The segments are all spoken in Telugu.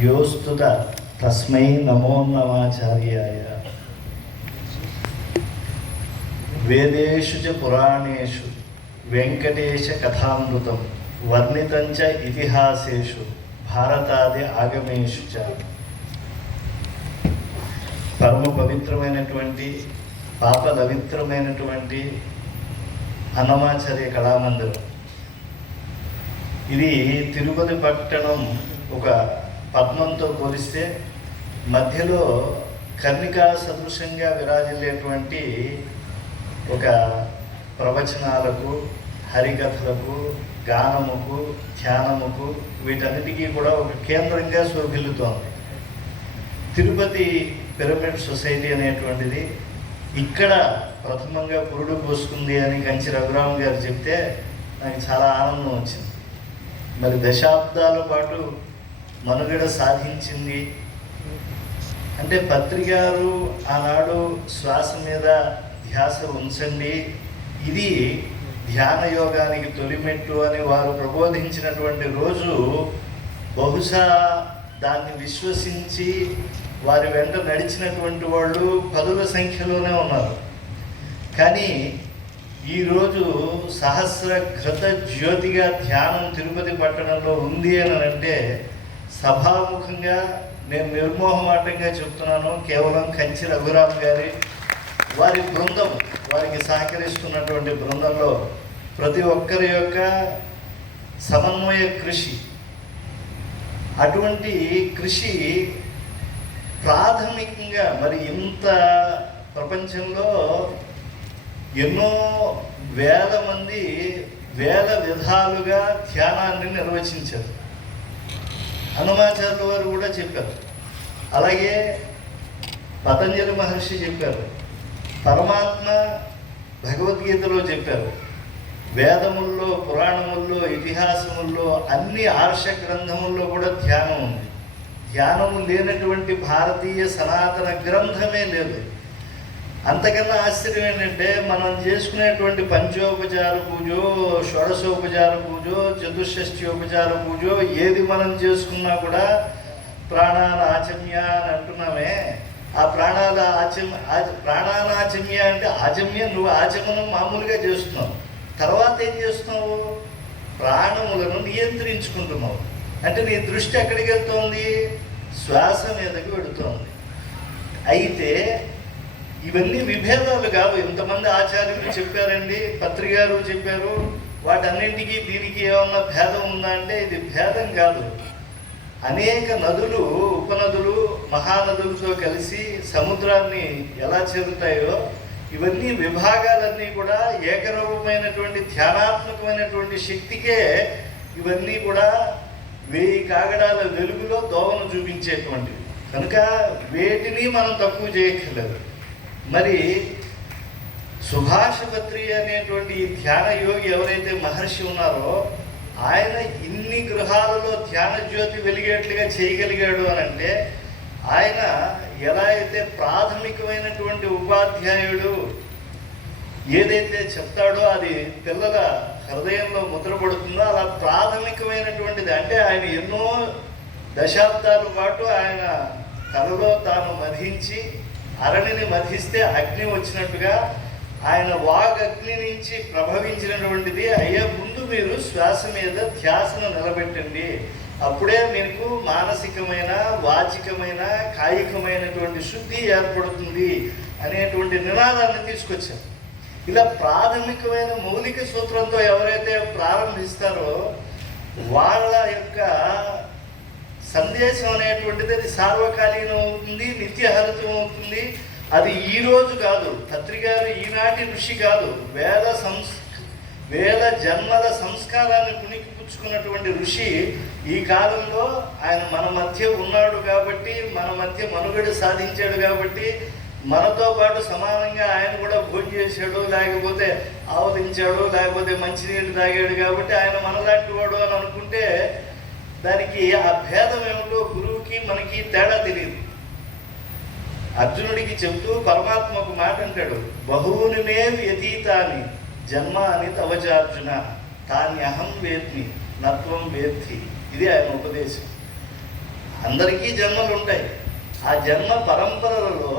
योस्तुत तस्मै नमो नमाचार्याय। वेदेषु च पुराणेषु वेंकटेश कथामृतं वर्णितं च इतिहासेषु भारतादि आगमेषु च। परम पवित्रమైనటువంటి పాప పవిత్రమైనటువంటి అన్నమాచార్య కళామందిరం ఇది తిరుపతి పట్టణం ఒక పద్మంతో పోలిస్తే మధ్యలో కర్ణికా సదృశంగా విరాజిల్లేటువంటి ఒక ప్రవచనాలకు, హరికథలకు, గానముకు, ధ్యానముకు వీటన్నిటికీ కూడా ఒక కేంద్రంగా శోభిల్లుతోంది. తిరుపతి పిరమిడ్ సొసైటీ అనేటువంటిది ఇక్కడ ప్రథమంగా పురుడు పోసుకుంది అని కంచి రఘురామ్ గారు చెప్తే నాకు చాలా ఆనందం వచ్చింది. మరి దశాబ్దాల పాటు మనుగడ సాధించింది అంటే పత్రికారు ఆనాడు శ్వాస మీద ధ్యాస ఉంచండి, ఇది ధ్యాన యోగానికి తొలిమెట్టు అని వారు ప్రబోధించినటువంటి రోజు బహుశా దాన్ని విశ్వసించి వారి వెంట నడిచినటువంటి వాళ్ళు పదుల సంఖ్యలోనే ఉన్నారు. కానీ ఈరోజు సహస్ర ఘృత జ్యోతిగా ధ్యానం తిరుపతి పట్టణంలో ఉంది అని అంటే సభాముఖంగా నేను నిర్మోహమాటంగా చెప్తున్నాను. కేవలం కంచి రఘురామ్ గారి వారి బృందం, వారికి సహకరిస్తున్నటువంటి బృందంలో ప్రతి ఒక్కరి యొక్క సమన్వయ కృషి, అటువంటి కృషి ప్రాథమికంగా మరి ఇంత ప్రపంచంలో ఎన్నో వేల మంది వేల విధాలుగా ధ్యానాన్ని నిర్వచించారు. హనుమాచార్యుల వారు కూడా చెప్పారు, అలాగే పతంజలి మహర్షి చెప్పారు, పరమాత్మ భగవద్గీతలో చెప్పారు, వేదముల్లో, పురాణముల్లో, ఇతిహాసముల్లో, అన్ని ఆర్ష గ్రంథముల్లో కూడా ధ్యానం ఉంది. ధ్యానము లేనటువంటి భారతీయ సనాతన గ్రంథమే లేదు. అంతకన్నా ఆశ్చర్యం ఏంటంటే మనం చేసుకునేటువంటి పంచోపచార పూజో, షోడశోపచార పూజో, చతుషష్ఠ్యోపచార పూజో ఏది మనం చేసుకున్నా కూడా ప్రాణానాచమ్య అని అంటున్నామే. ఆ ప్రాణానాచమ్య అంటే ఆచమ్య, నువ్వు ఆచమనం మామూలుగా చేస్తున్నావు, తర్వాత ఏం చేస్తున్నావు? ప్రాణములను నియంత్రించుకుంటున్నావు. అంటే నీ దృష్టి ఎక్కడికి వెళ్తోంది? శ్వాస మీదకి వెళుతోంది. అయితే ఇవన్నీ విభేదాలు కావు. ఇంతమంది ఆచార్యులు చెప్పారండి, పత్రికారు చెప్పారు, వాటన్నింటికీ దీనికి ఏమన్నా భేదం ఉందా అంటే ఇది భేదం కాదు. అనేక నదులు, ఉపనదులు, మహానదులతో కలిసి సముద్రాన్ని ఎలా చేరుతాయో ఇవన్నీ విభాగాలన్నీ కూడా ఏకరూపమైనటువంటి ధ్యానాత్మకమైనటువంటి శక్తికే ఇవన్నీ కూడా 1000 కాగడాల వెలుగులో దోవను చూపించేటువంటివి. కనుక వేటిని మనం తక్కువ చేయక్కర్లేదు. మరి సుభాషపత్రి అనేటువంటి ఈ ధ్యాన యోగి ఎవరైతే మహర్షి ఉన్నారో ఆయన ఇన్ని గృహాలలో ధ్యాన జ్యోతి వెలిగేట్లుగా చేయగలిగాడు అని అంటే ఆయన ఎలా అయితే ప్రాథమికమైనటువంటి ఉపాధ్యాయుడు ఏదైతే చెప్తాడో అది పిల్లల హృదయంలో ముద్రపడుతుందో అలా ప్రాథమికమైనటువంటిది. అంటే ఆయన ఎన్నో దశాబ్దాల పాటు ఆయన తనలో తాను మధించి, అరణిని మధిస్తే అగ్ని వచ్చినట్టుగా ఆయన వాగ్ అగ్ని నుంచి ప్రభవించినటువంటిది. అయ్యా ముందు మీరు శ్వాస మీద ధ్యాసను నిలబెట్టండి, అప్పుడే మీకు మానసికమైన, వాచికమైన, కాయికమైనటువంటి శుద్ధి ఏర్పడుతుంది అనేటువంటి నినాదాన్ని తీసుకొచ్చారు. ఇలా ప్రాథమికమైన మౌలిక సూత్రంతో ఎవరైతే ప్రారంభిస్తారో వాళ్ళ యొక్క సందేశం అనేటువంటిది అది సార్వకాలీనం అవుతుంది, నిత్యహరితం అవుతుంది. అది ఈరోజు కాదు, పత్రికారు ఈనాటి ఋషి కాదు, వేల జన్మల సంస్కారాన్ని పుణికిపుచ్చుకున్నటువంటి ఋషి ఈ కాలంలో ఆయన మన మధ్య ఉన్నాడు కాబట్టి, మన మధ్య మనుగడ సాధించాడు కాబట్టి, మనతో పాటు సమానంగా ఆయన కూడా భోజనం చేశాడు, లేకపోతే ఆవలించాడు, లేకపోతే మంచినీళ్ళు తాగాడు కాబట్టి ఆయన మనలాంటి వాడు అని అనుకుంటే దానికి ఆ భేదం ఏమిటో గురువుకి మనకి తేడా తెలియదు. అర్జునుడికి చెప్తూ పరమాత్మ ఒక మాట అంటాడు, బహూని మే వ్యతీతాని జన్మాని తవచార్జున తాన్యహం వేత్మి నత్వం వేత్తి. ఇది ఆయన ఉపదేశం. అందరికీ జన్మలు ఉంటాయి. ఆ జన్మ పరంపరలలో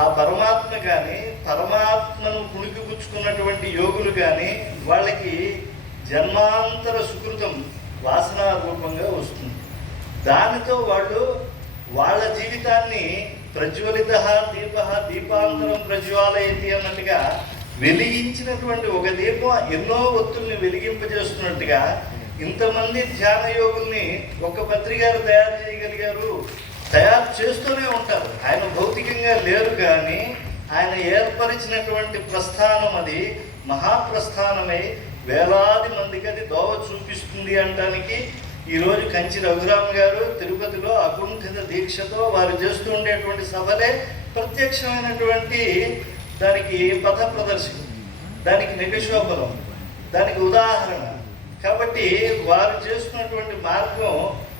ఆ పరమాత్మ కానీ, పరమాత్మను పుణికిపుచ్చుకున్నటువంటి యోగులు కానీ వాళ్ళకి జన్మాంతర సుకృతం వాసనా రూపంగా వస్తుంది. దానితో వాళ్ళు వాళ్ళ జీవితాన్ని ప్రజ్వలిత దీప దీపాంతరం ప్రజ్వాలయతి అన్నట్టుగా వెలిగించినటువంటి ఒక దీపం ఎన్నో ఒత్తుల్ని వెలిగింపజేస్తున్నట్టుగా ఇంతమంది ధ్యాన యోగుల్ని ఒక పత్రిక గారు తయారు చేయగలిగారు. తయారు చేస్తూనే ఉంటారు. ఆయన భౌతికంగా లేరు, కానీ ఆయన ఏర్పరిచినటువంటి ప్రస్థానం అది మహాప్రస్థానమై వేలాది మందికి అది దోవ చూపిస్తుంది అనడానికి ఈరోజు కంచి రఘురామ్ గారు తిరుపతిలో అకుంఠిత దీక్షతో వారు చేస్తూ ఉండేటువంటి సభలే ప్రత్యక్షమైనటువంటి దానికి పథ ప్రదర్శనం, దానికి నికషోపలం, దానికి ఉదాహరణ. కాబట్టి వారు చేస్తున్నటువంటి మార్గం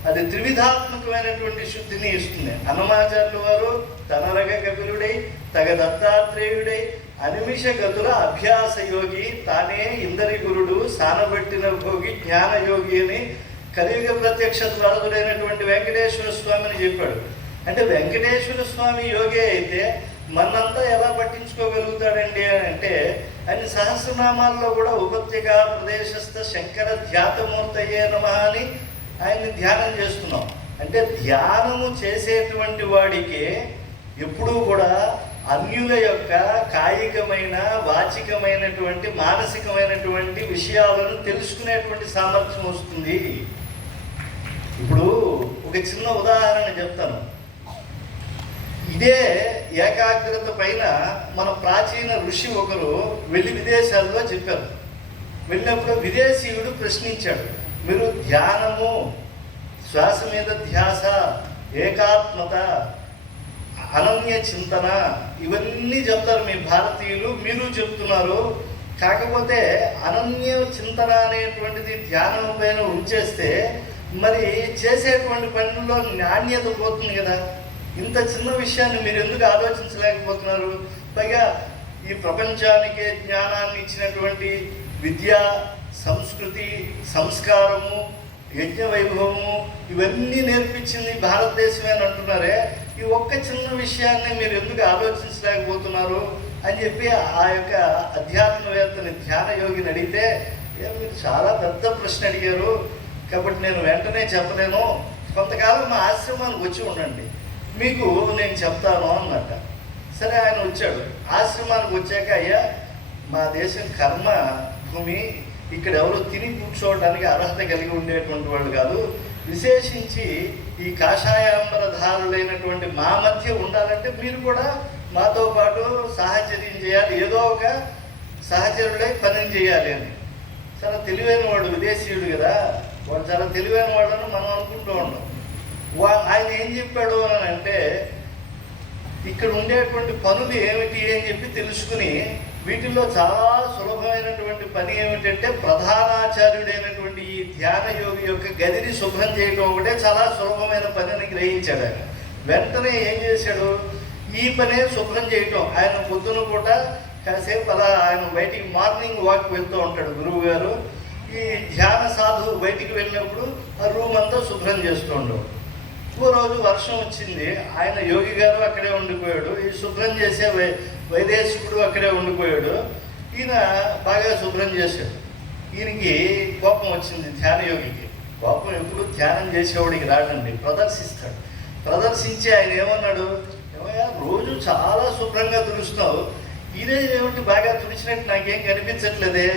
అది త్రివిధాత్మకమైనటువంటి శుద్ధిని ఇస్తుంది. అన్నమాచార్యులు వారు తనరగ కపిలుడై తగ దత్తాత్రేయుడై అనిమిష గతుల అభ్యాస యోగి తానే ఇందరి గురుడు సానబట్టిన భోగి జ్ఞాన యోగి అని కలియుగ ప్రత్యక్ష ద్వారకుడైనటువంటి వెంకటేశ్వర స్వామిని చెప్పాడు. అంటే వెంకటేశ్వర స్వామి యోగి అయితే మనంతా ఎలా పట్టించుకోగలుగుతాడండి అని అంటే ఆయన సహస్రనామాల్లో కూడా ఉపత్యక ప్రదేశస్థ శంకర ధ్యాతమూర్తయ్యే నమః అని ఆయన్ని ధ్యానం చేస్తున్నాం. అంటే ధ్యానము చేసేటువంటి వాడికి ఎప్పుడూ కూడా అన్యుల యొక్క కాయికమైన, వాచికమైనటువంటి, మానసికమైనటువంటి విషయాలను తెలుసుకునేటువంటి సామర్థ్యం వస్తుంది. ఇప్పుడు ఒక చిన్న ఉదాహరణ చెప్తాను. ఇదే ఏకాగ్రత పైన మన ప్రాచీన ఋషి ఒకరు వెళ్ళి విదేశాల్లో చెప్పారు. వెళ్ళినప్పుడు విదేశీయుడు ప్రశ్నించాడు, మీరు ధ్యానము, శ్వాస మీద ధ్యాస, ఏకాత్మత, అనన్య చింతన ఇవన్నీ చెప్తారు మీ భారతీయులు, మీరు చెప్తున్నారు. కాకపోతే అనన్య చింతన అనేటువంటిది ధ్యానం పైన ఉంచేస్తే మరి చేసేటువంటి పనుల్లో నాణ్యత పోతుంది కదా. ఇంత చిన్న విషయాన్ని మీరు ఎందుకు ఆలోచించలేకపోతున్నారు? పైగా ఈ ప్రపంచానికే జ్ఞానాన్ని ఇచ్చినటువంటి విద్య, సంస్కృతి, సంస్కారము, యజ్ఞ వైభవము ఇవన్నీ నేర్పించింది భారతదేశమే అని అంటున్నారే. ఈ ఒక్క చిన్న విషయాన్ని మీరు ఎందుకు ఆలోచించలేకపోతున్నారు అని చెప్పి ఆ యొక్క అధ్యాత్మవేత్తని, ధ్యాన యోగిని అడిగితే, మీరు చాలా పెద్ద ప్రశ్న అడిగారు కాబట్టి నేను వెంటనే చెప్పలేను, కొంతకాలం మా ఆశ్రమానికి వచ్చి ఉండండి, మీకు నేను చెప్తాను అన్నట్ట. సరే ఆయన వచ్చాడు. ఆశ్రమానికి వచ్చాక, అయ్యా మా దేశం కర్మ భూమి, ఇక్కడ ఎవరు తిని కూర్చోవడానికి అర్హత కలిగి ఉండేటువంటి వాళ్ళు కాదు, విశేషించి ఈ కాషాయాంబరధారులైనటువంటి మా మధ్య ఉండాలంటే మీరు కూడా మాతో పాటు సహచర్యం చేయాలి, ఏదో ఒక సహచరుడై పని చేయాలి అని. చాలా తెలివైన వాడు, విదేశీయుడు కదా, వాడు చాలా తెలివైన వాడని మనం అనుకుంటూ ఉన్నాం. ఆయన ఏం చెప్పాడు అని అంటే, ఇక్కడ ఉండేటువంటి పనులు ఏమిటి అని చెప్పి తెలుసుకుని వీటిల్లో చాలా సులభమైనటువంటి పని ఏమిటంటే ప్రధానాచార్యుడైనటువంటి ఈ ధ్యాన యోగి యొక్క గదిని శుభ్రం చేయడం ఒకటే చాలా సులభమైన పని అని గ్రహించాడు ఆయన. వెంటనే ఏం చేశాడు, ఈ పనే శుభ్రం చేయటం. ఆయన పొద్దున పూట కాసేపు అలా ఆయన బయటికి మార్నింగ్ వాక్ వెళ్తూ ఉంటాడు గురువు గారు. ఈ ధ్యాన సాధువు బయటికి వెళ్ళినప్పుడు ఆ రూమ్ అంతా శుభ్రం చేస్తుండు. ఓ రోజు వర్షం వచ్చింది, ఆయన యోగి గారు అక్కడే ఉండిపోయాడు, ఈ శుభ్రం చేసే వైదేశికుడు అక్కడే ఉండిపోయాడు. ఈయన బాగా శుభ్రం చేశాడు. ఈయనకి కోపం వచ్చింది ధ్యాన యోగికి. కోపం ఎప్పుడు ధ్యానం చేసేవాడికి రాడండి, ప్రదర్శిస్తాడు. ప్రదర్శించి ఆయన ఏమన్నాడు, ఏమయ్యా రోజు చాలా శుభ్రంగా తుడుస్తున్నావు, ఇదే ఏమిటి బాగా తుడిచినట్టు నాకేం కనిపించట్లేదే,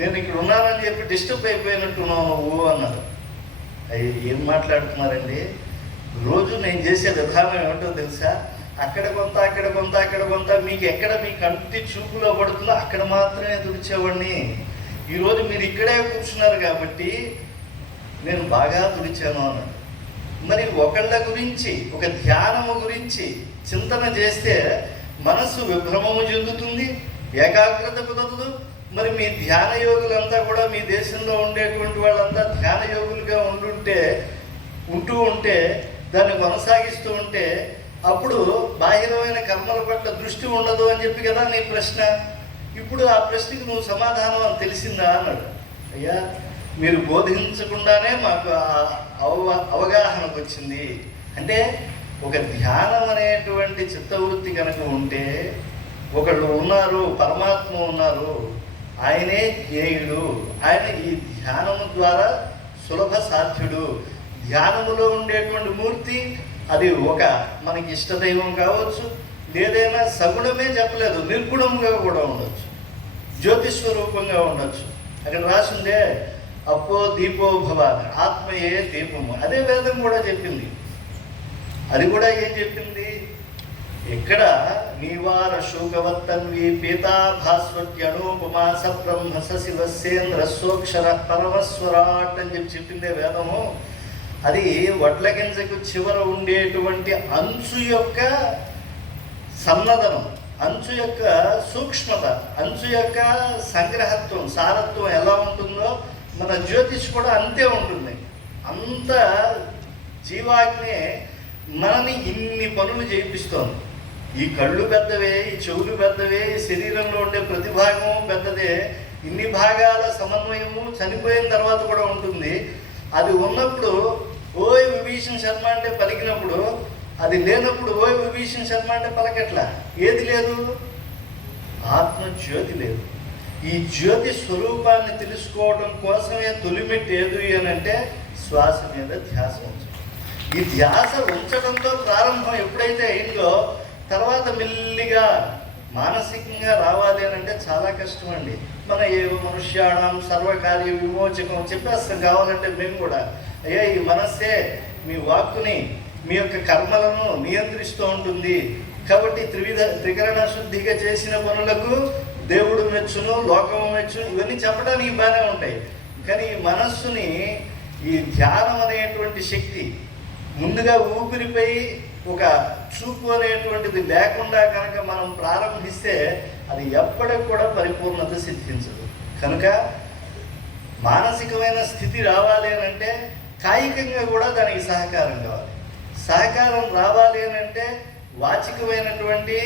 నేను ఇక్కడ ఉన్నానని చెప్పి డిస్టర్బ్ అయిపోయినట్టున్నావు నువ్వు అన్నాడు. అయ్యి ఏం మాట్లాడుతున్నారండి, రోజు నేను చేసే విధానం ఏమిటో తెలుసా, అక్కడ కొంత అక్కడ కొంత అక్కడ కొంత, మీకు ఎక్కడ మీ కంటి చూపులో పడుతుందో అక్కడ మాత్రమే తుడిచేవాడిని. ఈరోజు మీరు ఇక్కడే కూర్చున్నారు కాబట్టి నేను బాగా తుడిచాను అన్నాడు. మరి ఒకళ్ళ గురించి, ఒక ధ్యానము గురించి చింతన చేస్తే మనస్సు విభ్రమము చెందుతుంది, ఏకాగ్రత కుదరదు. మరి మీ ధ్యాన యోగులంతా కూడా మీ దేశంలో ఉండేటువంటి వాళ్ళంతా ధ్యాన యోగులుగా ఉంటూ ఉంటే దాన్ని కొనసాగిస్తూ ఉంటే అప్పుడు బాహ్యమైన కర్మల పట్ల దృష్టి ఉండదు అని చెప్పి కదా నీ ప్రశ్న. ఇప్పుడు ఆ ప్రశ్నకి నువ్వు సమాధానం అని తెలిసిందా అన్నాడు. అయ్యా మీరు బోధించకుండానే మాకు అవగాహనకు వచ్చింది. అంటే ఒక ధ్యానం అనేటువంటి చిత్తవృత్తి కనుక ఉంటే, ఒకళ్ళు ఉన్నారు, పరమాత్మ ఉన్నారు, ఆయనే జ్ఞేయుడు, ఆయన ఈ ధ్యానము ద్వారా సులభ సాధ్యుడు. ధ్యానములో ఉండేటువంటి మూర్తి అది ఒక మనకి ఇష్టదైవం కావచ్చు, లేదైనా సగుణమే చెప్పలేదు, నిర్గుణంగా కూడా ఉండొచ్చు, జ్యోతిస్వరూపంగా ఉండొచ్చు. అక్కడ రాసిందే అప్పో దీపో భవ, ఆత్మయే దీపము. అదే వేదం కూడా చెప్పింది. అది కూడా ఏం చెప్పింది? ఇక్కడ నీవార శోకవత్తన్వి పీతా భాస్వత్యనూపమా సబ్రహ్మ సశివసేంద్ర సోక్షర పరమస్వరాట్ అని చెప్పిందే వేదము. అది వడ్ల గింజకు చివర ఉండేటువంటి అంచు యొక్క సన్నదనం, అంచు యొక్క సూక్ష్మత, అంచు యొక్క సంగ్రహత్వం, సారత్వం ఎలా ఉంటుందో మన జ్యోతిష్ కూడా అంతే ఉంటుంది. అంత జీవాగ్నే మనని ఇన్ని పనులు చేయిస్తోంది. ఈ కళ్ళు పెద్దవే, ఈ చెవులు పెద్దవే, ఈ శరీరంలో ఉండే ప్రతి భాగము పెద్దదే. ఇన్ని భాగాల సమన్వయము చనిపోయిన తర్వాత కూడా ఉంటుంది. అది ఉన్నప్పుడు ఓయ్ విభీషణ్ శర్మ అంటే పలికినప్పుడు, అది లేనప్పుడు ఓయ్ విభీషణ్ శర్మ అంటే పలకట్లా. ఏది లేదు? ఆత్మజ్యోతి లేదు. ఈ జ్యోతి స్వరూపాన్ని తెలుసుకోవడం కోసమే తొలిమెట్టు ఏది అని అంటే శ్వాస మీద ధ్యాస ఉంచడం. ఈ ధ్యాస ఉంచడంతో ప్రారంభం ఎప్పుడైతే అయిందో, తర్వాత మెల్లిగా మానసికంగా రావాలి అని అంటే చాలా కష్టం అండి. మన ఏ మనుష్యాణం సర్వకార్య విమోచకం చెప్పేస్తాం. కావాలంటే మేము కూడా అయ్యా ఈ మనస్సే మీ వాక్కుని, మీ యొక్క కర్మలను నియంత్రిస్తూ ఉంటుంది. కాబట్టి త్రికరణ శుద్ధిగా చేసిన పనులకు దేవుడు మెచ్చును, లోకము మెచ్చును, ఇవన్నీ చెప్పడానికి బాగానే ఉంటాయి. కానీ ఈ మనస్సుని, ఈ ధ్యానం అనేటువంటి శక్తి ముందుగా ఊపిరిపై ఒక చూపు అనేటువంటిది లేకుండా కనుక మనం ప్రారంభిస్తే అది ఎప్పటికి కూడా పరిపూర్ణత సిద్ధించదు. కనుక మానసికమైన స్థితి రావాలి అని అంటే కాయికంగా కూడా దానికి సహకారం కావాలి. సహకారం రావాలి అని అంటే వాచికమైనటువంటి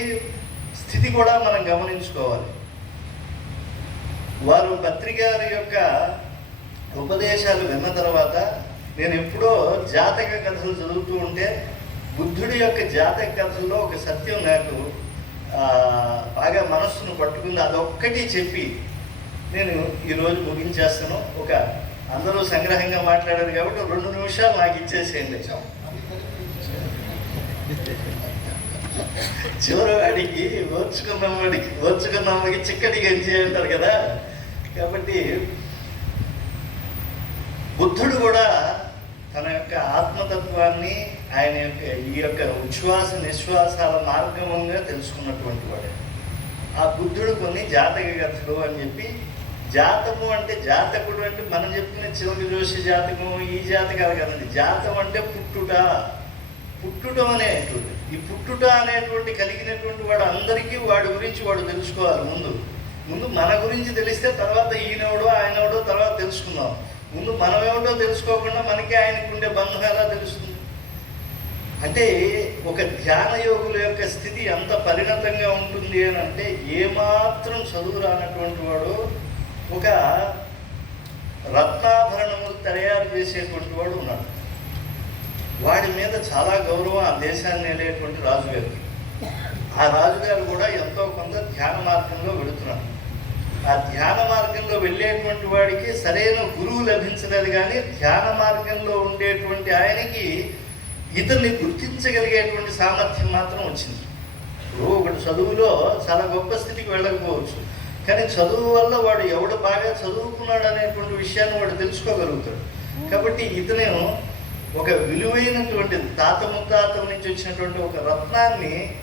స్థితి కూడా మనం గమనించుకోవాలి. వారు పత్రికారి యొక్క ఉపదేశాలు విన్న తర్వాత నేను ఎప్పుడో జాతక కథలు చదువుతూ ఉంటే బుద్ధుడి యొక్క జాతక కథల్లో ఒక సత్యం నాకు బాగా మనస్సును పట్టుకుంది. అదొక్కటి చెప్పి నేను ఈరోజు ముగించేస్తాను. అందరూ సంగ్రహంగా మాట్లాడారు కాబట్టి 2 నిమిషాలు నాకు ఇచ్చేసేయండి. చివరివాడికి ఓర్చుకున్నమ్మకి చిక్కటి గంజి అంటారు కదా. కాబట్టి బుద్ధుడు కూడా తన యొక్క ఆత్మతత్వాన్ని, ఆయన యొక్క ఈ యొక్క ఉచ్ఛ్వాస నిశ్వాసాల మార్గంగా తెలుసుకున్నటువంటి వాడే. ఆ బుద్ధుడు కొన్ని జాతక కథలు అని చెప్పి, జాతము అంటే జాతకుడు అంటే మనం చెప్పుకునే చిలక జోషి జాతకం, ఈ జాతకాలు కదండి. జాతం అంటే పుట్టుట అనేటువంటి, ఈ పుట్టుట అనేటువంటి కలిగినటువంటి వాడు అందరికీ వాడి గురించి వాడు తెలుసుకోవాలి. ముందు మన గురించి తెలిస్తే తర్వాత ఈయనవడో ఆయనవడో తర్వాత తెలుసుకుందాం. ముందు మనమేమిటో తెలుసుకోకుండా మనకి ఆయనకు ఉండే బంధం ఎలా తెలుస్తుంది? అంటే ఒక ధ్యాన యోగుల యొక్క స్థితి ఎంత పరిణతంగా ఉంటుంది అని అంటే, ఏమాత్రం చదువు రానటువంటి వాడు ఒక రత్నాభరణములు తయారు చేసేటువంటి వాడు ఉన్నాడు. వాడి మీద చాలా గౌరవం ఆ దేశాన్ని వెళ్ళేటువంటి రాజుగారికి. ఆ రాజుగారు కూడా ఎంతో కొంత ధ్యాన మార్గంలో వెళుతున్నారు. ఆ ధ్యాన మార్గంలో వెళ్ళేటువంటి వాడికి సరైన గురువు లభించలేదు, కానీ ధ్యాన మార్గంలో ఉండేటువంటి ఆయనకి ఇతన్ని గుర్తించగలిగేటువంటి సామర్థ్యం మాత్రం వచ్చింది. ఇప్పుడు ఒకటి చదువులో చాలా గొప్ప స్థితికి వెళ్ళకపోవచ్చు, కానీ చదువు వల్ల వాడు ఎవడు బాగా చదువుకున్నాడు అనేటువంటి విషయాన్ని వాడు తెలుసుకోగలుగుతాడు. కాబట్టి ఇతను ఒక విలువైనటువంటి తాత ముత్తాతల నుంచి వచ్చినటువంటి ఒక రత్నాన్ని